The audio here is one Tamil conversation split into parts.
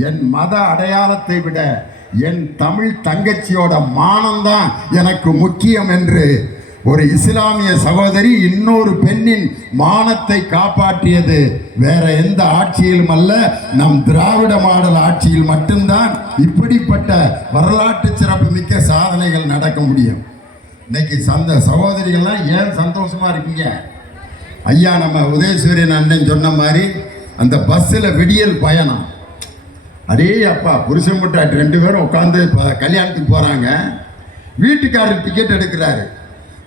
என் மத அடையாளத்தை விட என் தமிழ் தங்கச்சியோட மானம்தான் எனக்கு முக்கியம் என்று ஒரு இஸ்லாமிய சகோதரி இன்னொரு பெண்ணின் மானத்தை காப்பாற்றியது. வேற எந்த ஆட்சியிலும் அல்ல நம் திராவிட மாடல் ஆட்சியில் மட்டும்தான் இப்படிப்பட்ட வரலாற்று சிறப்பு மிக்க சாதனைகள் நடக்க முடியும். இன்னைக்கு சந்த சகோதரிகள்லாம் ஏன் சந்தோஷமா இருக்கீங்க? ஐயா நம்ம உதயசூரியன் அண்ணன் சொன்ன மாதிரி அந்த பஸ்ஸில் விடியல் பயணம். அதே அப்பா புருஷன் முட்டாட்டு ரெண்டு பேரும் உட்காந்து இப்போ கல்யாணத்துக்கு போகிறாங்க வீட்டுக்காரர் டிக்கெட் எடுக்கிறாரு.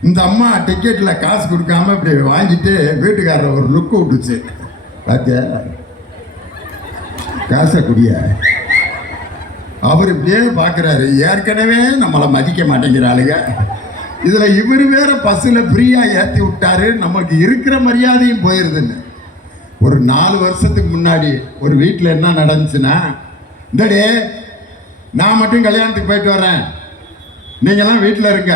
இந்த அம்மா டிக்கெட்டில் காசு கொடுக்காம இப்படி வாங்கிட்டு வீட்டுக்காரர் ஒரு லுக்கு விட்டுச்சு. பார்த்தியா காசை குடிய? அவர் இப்படியே பார்க்குறாரு ஏற்கனவே நம்மளை மதிக்க மாட்டேங்கிறாளுங்க இதில் இவர் வேற பஸ்ஸில் ஃப்ரீயாக ஏற்றி விட்டாரு. நமக்கு இருக்கிற மரியாதையும் போயிடுதுன்னு ஒரு நாலு வருஷத்துக்கு முன்னாடி ஒரு வீட்டில் என்ன நடந்துச்சுன்னா இந்தடி நான் மட்டும் கல்யாணத்துக்கு போயிட்டு வரேன் நீங்களாம் வீட்டில் இருங்க.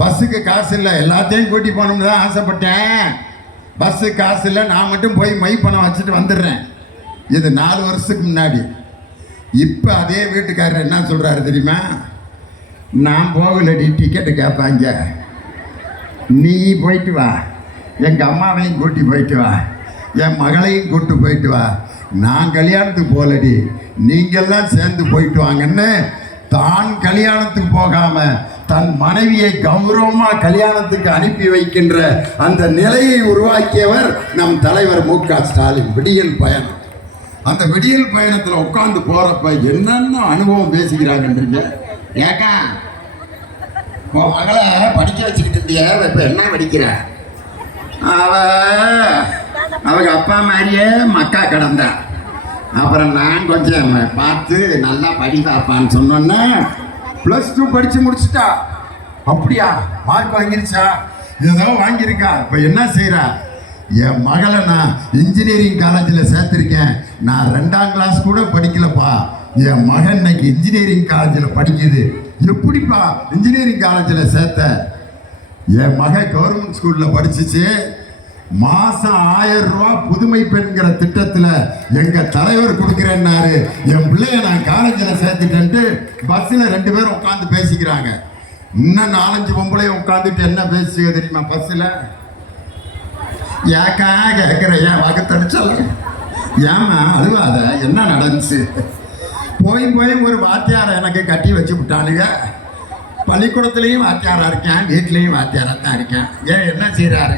பஸ்ஸுக்கு காசு இல்லை எல்லாத்தையும் கூட்டி போகணும்னு தான் ஆசைப்பட்டேன். பஸ்ஸு காசு இல்லை நான் மட்டும் போய் மை பணம் வச்சுட்டு வந்துடுறேன். இது நாலு வருஷத்துக்கு முன்னாடி. இப்போ அதே வீட்டுக்காரர் என்ன சொல்கிறாரு தெரியுமா? நான் போகலடி டிக்கெட்டு கேட்பாங்க. நீ போயிட்டு வா. எங்கள் அம்மாவையும் கூட்டி போயிட்டு வா. என் மகளையும் கூட்டு போயிட்டு வா. நான் கல்யாணத்துக்கு போகலடி. நீங்கள்லாம் சேர்ந்து போயிட்டு வாங்கன்னு தான் கல்யாணத்துக்கு போகாம தன் மனைவியை கௌரவமா கல்யாணத்துக்கு அனுப்பி வைக்கின்ற அந்த நிலையை உருவாக்கியவர் நம் தலைவர் மு க ஸ்டாலின். விடியல் பயணம். அந்த விடியல் பயணத்தில் உட்காந்து போறப்ப என்னென்ன அனுபவம் பேசிக்கிறாங்கன்றீங்க ஏக்கா உன் மகளை படிக்க வச்சுக்கிட்டு இருந்தியா? இப்போ என்ன படிக்கிற? அவ அவங்க அப்பா மாதிரியே மக்கா கிடந்தா. அப்புறம் நான் கொஞ்சம் பார்த்து நல்லா படி பார்ப்பான்னு சொன்னோன்னே ப்ளஸ் டூ படித்து முடிச்சிட்டா. அப்படியா? மார்க் வாங்கிருச்சா? ஏதோ வாங்கியிருக்கா. இப்போ என்ன செய்கிறா என் மகளை நான் இன்ஜினியரிங் காலேஜில் சேர்த்துருக்கேன். நான் ரெண்டாம் கிளாஸ் கூட படிக்கலப்பா. என் மகன் இன்னைக்கு இன்ஜினியரிங் காலேஜில் படிக்குது. எப்படிப்பா இன்ஜினியரிங் காலேஜில் சேர்த்த? என் மகன் கவர்மெண்ட் ஸ்கூலில் படிச்சிச்சு. மாசம் ஆயிரம் ரூபாய் புதுமை பெண்கிற திட்டத்தில் எங்க தலைவர் கொடுக்கிறேன்னாரு. என் பிள்ளைய நான் காலேஜில் சேர்த்துட்டேன்ட்டு பஸ்ஸில் ரெண்டு பேரும் உட்காந்து பேசிக்கிறாங்க. இன்னும் நாலஞ்சு பொம்பளையும் உட்காந்துட்டு என்ன பேசுக தெரியுமா பஸ்ஸில் ஏக்கா கேட்குற ஏன் வகுத்தடிச்சல ஏமா அழுவாத? என்ன நடந்துச்சு? போய் போய் ஒரு வாத்தியாரை எனக்கு கட்டி வச்சு விட்டானுங்க. பள்ளிக்கூடத்துலேயும் வாத்தியாராக இருக்கேன் வீட்லேயும் வாத்தியாராக தான் இருக்கேன். ஏன் என்ன செய்கிறாரு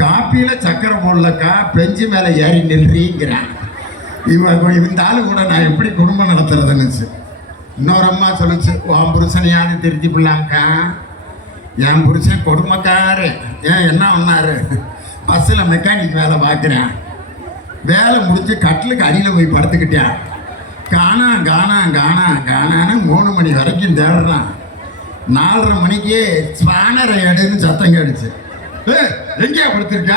காப்பியில் சக்கரை போடலக்கா பெஞ்சு மேலே ஏறி நின்றீங்கிறான் இவன் இந்த ஆளு கூட நான் எப்படி குடும்பம் நடத்துறதுன்னுச்சு இன்னொரு அம்மா சொல்லுச்சு உன் புருஷனையாவது திருத்தி பிள்ளாங்கக்கா என் புருஷன் கொடுமைக்காரு ஏன் என்ன பண்ணாரு? பஸ்ஸில் மெக்கானிக் வேலை பார்க்குறேன். வேலை முடிஞ்சு கட்டிலுக்கு அடியில் போய் படுத்துக்கிட்டேன். காணா காணா காணா காணான்னு மூணு மணி வரைக்கும் தேடுறான். நாலரை மணிக்கு ஸ்பானரை எடுன்னு சத்தம் கேடுச்சு ஏ எங்கேயா படுத்திருக்க?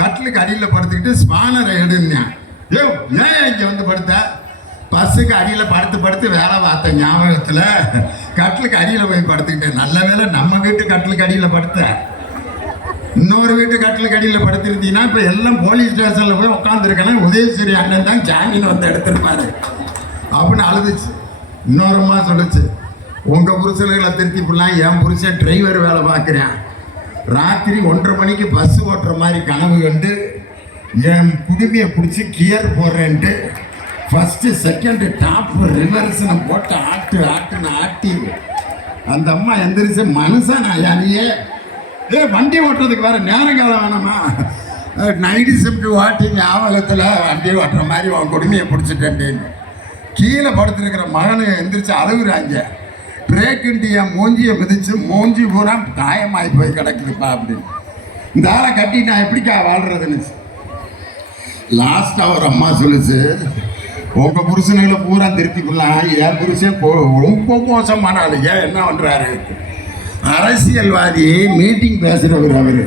கட்டிலுக்கு அடியில் படுத்துக்கிட்டு ஸ்பானரை எடுன்னா ஏ ஏன் இங்கே வந்து படுத்த? பஸ்ஸுக்கு அடியில் படுத்து படுத்து வேலை பார்த்த ஞாபகத்தில் கட்டிலுக்கு அடியில் போய் படுத்துக்கிட்டேன். நல்ல வேலை நம்ம வீட்டு கட்டிலுக்கு அடியில் படுத்தேன் இன்னொரு வீட்டு கட்டிலுக்கு அடியில் படுத்திருந்தீங்கன்னா இப்போ எல்லாம் போலீஸ் ஸ்டேஷனில் போய் உட்காந்துருக்கேன்னா உதயசூரி அண்ணன் தான் ஜாமீன் வந்து எடுத்திருப்பாரு. அப்படின்னு அழுதுச்சு. இன்னொரு சொல்லுச்சு உங்கள் புருஷர்களை திருத்தி போடலாம் என் புருஷன் டிரைவர் வேலை பார்க்குறேன். ராத்திரி ஒன்றரை மணிக்கு பஸ் ஓட்டுற மாதிரி கனவு கண்டு என் குடுமையை பிடிச்சி கியர் போடுறேன்ட்டு ஃபஸ்ட்டு செகண்டு டாப் ரிவர்ஸ்னு போட்டு ஆட்டு ஆட்டுன்னு ஆட்டி அந்த அம்மா எந்திரிச்சு மனுஷன் யானையே ஏ வண்டி ஓட்டுறதுக்கு வேறு நேரம் காலம் வேணாமா நைட்டு ஷிஃப்ட் ஓட்டி ஞாபகத்தில் வண்டி ஓட்டுற மாதிரி உன் கொடுமையை பிடிச்சிட்டேன். கீழே படுத்துருக்கிற மகனை எந்திரிச்சு அழுகுறாங்க. பிரேக் என் மூஞ்சியை மிதித்து மூஞ்சி பூரா காயமாகி போய் கிடக்குதுப்பா அப்படின்னு. இந்த ஆளை கட்டி நான் எப்படிக்கா வாழ்கிறதுன்னு லாஸ்ட்டாக ஒரு அம்மா சொல்லுச்சு உங்கள் புருஷனுங்களை பூரா திருப்பிக்கலாம் என் புருஷன் போ ரொம்ப மோசமான ஆள். ஏன் என்ன பண்ணுறாரு அரசியல்வாதி மீட்டிங் பேசுகிறவர் அவர்.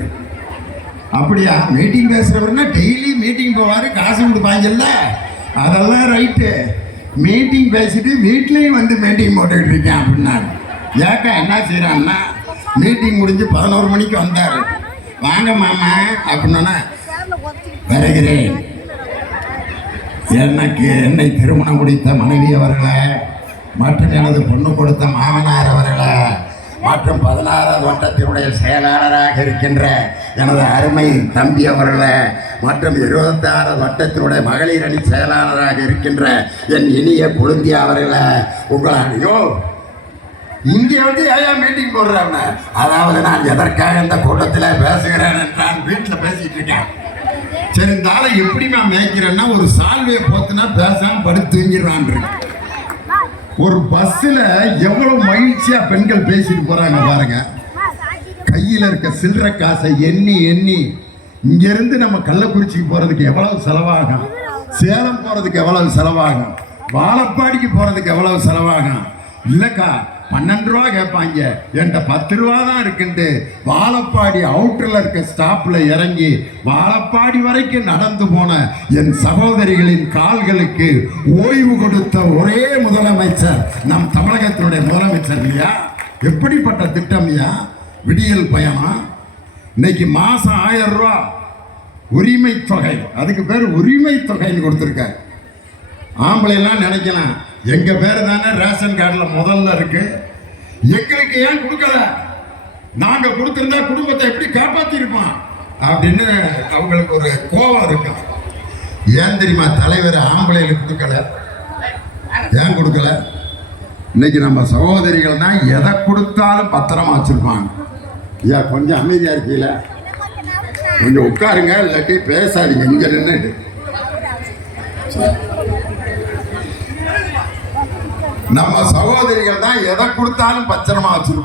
அப்படியா? மீட்டிங் பேசுகிறவர்னா டெய்லி மீட்டிங் போவார் காசு கொடுப்பாங்கல்ல? அதெல்லாம் ரைட்டு மீட்டிங் பேசிட்டு வீட்லேயும் வந்து மீட்டிங் போட்டுக்கிட்டு இருக்கேன் அப்படின்னாரு. ஏக்கா என்ன செய்கிறான்னா மீட்டிங் முடிஞ்சு பதினோரு மணிக்கு வந்தார். வாங்க மாமா அப்படின்னா வருகிறேன். எனக்கு என்னை திருமணம் முடித்த மனைவி அவர்களை மற்றும் எனது பொண்ணு கொடுத்த மாமனார் அவர்களை மற்றும் பதினாறாவது வட்டத்தினுடைய செயலாளராக இருக்கின்ற எனது அருமை தம்பி அவர்களை மற்றும் இருபத்தாறாவது வட்டத்தினுடைய மகளிர் அணி செயலாளராக இருக்கின்ற என் இனிய குழுந்தி அவர்களை உங்களாலையோ இங்கே வந்து ஏன் மீட்டிங் போடுறாங்க அதாவது நான் எதற்காக இந்த கூட்டத்தில் பேசுகிறேன் என்றான் வீட்டில் பேசிட்டு இருக்கேன். சரி இந்த ஆளை எப்படி நான் மேய்க்கிறேன்னா ஒரு சால்வையை போத்துனா பேசாம படுத்து தூங்கிடுவான் ஒரு பஸ்ஸில் எவ்வளவு மகிழ்ச்சியா பெண்கள் பேசிட்டு போறாங்க பாருங்க. கையில் இருக்க சில்லற காசை எண்ணி எண்ணி இங்கிருந்து நம்ம கள்ளக்குறிச்சிக்கு போறதுக்கு எவ்வளவு செலவாகும்? சேலம் போறதுக்கு எவ்வளவு செலவாகும்? வாழப்பாடிக்கு போறதுக்கு எவ்வளவு செலவாகும்? இல்லக்கா பன்னெண்டு ரூபா கேட்பாங்க. என்கிட்ட பத்து ரூபா தான் இருக்குன்ட்டு வாழப்பாடி அவுட்டரில் இருக்க ஸ்டாப்பில் இறங்கி வாழப்பாடி வரைக்கும் நடந்து போன என் சகோதரிகளின் கால்களுக்கு ஓய்வு கொடுத்த ஒரே முதலமைச்சர் நம் தமிழகத்தினுடைய முதலமைச்சர் இல்லையா? எப்படிப்பட்ட திட்டம் ஐயா? விடியல் பயணம்? இன்னைக்கு மாதம் ஆயிரம் ரூபா உரிமை தொகை. அதுக்கு பேர் உரிமை தொகைன்னு கொடுத்துருக்காரு. ஆம்பளைலாம் நினைக்கலாம். எங்கள் பேர் தானே ரேஷன் கார்டில் முதல்ல இருக்கு. எங்களுக்கு ஏன் கொடுக்கல? நாங்கள் கொடுத்துருந்தா குடும்பத்தை எப்படி காப்பாற்றிருப்போம் அப்படின்னு அவங்களுக்கு ஒரு கோபம் இருக்கும். ஏன் தெரியுமா? தலைவர் ஆம்பளைகளுக்கு கொடுக்கல. ஏன் கொடுக்கல? இன்னைக்கு நம்ம சகோதரிகள் தான் எதை கொடுத்தாலும் பத்திரமா வச்சுருப்பாங்க. ஐயா கொஞ்சம் அமைதியாக இருக்கீல கொஞ்சம் உட்காருங்க இல்லாட்டி பேசாதீங்க. இங்க நின்றுட்டு நம்ம சகோதரிகள் தான் எதை கொடுத்தாலும் பத்திரமா வச்சிருப்பாங்க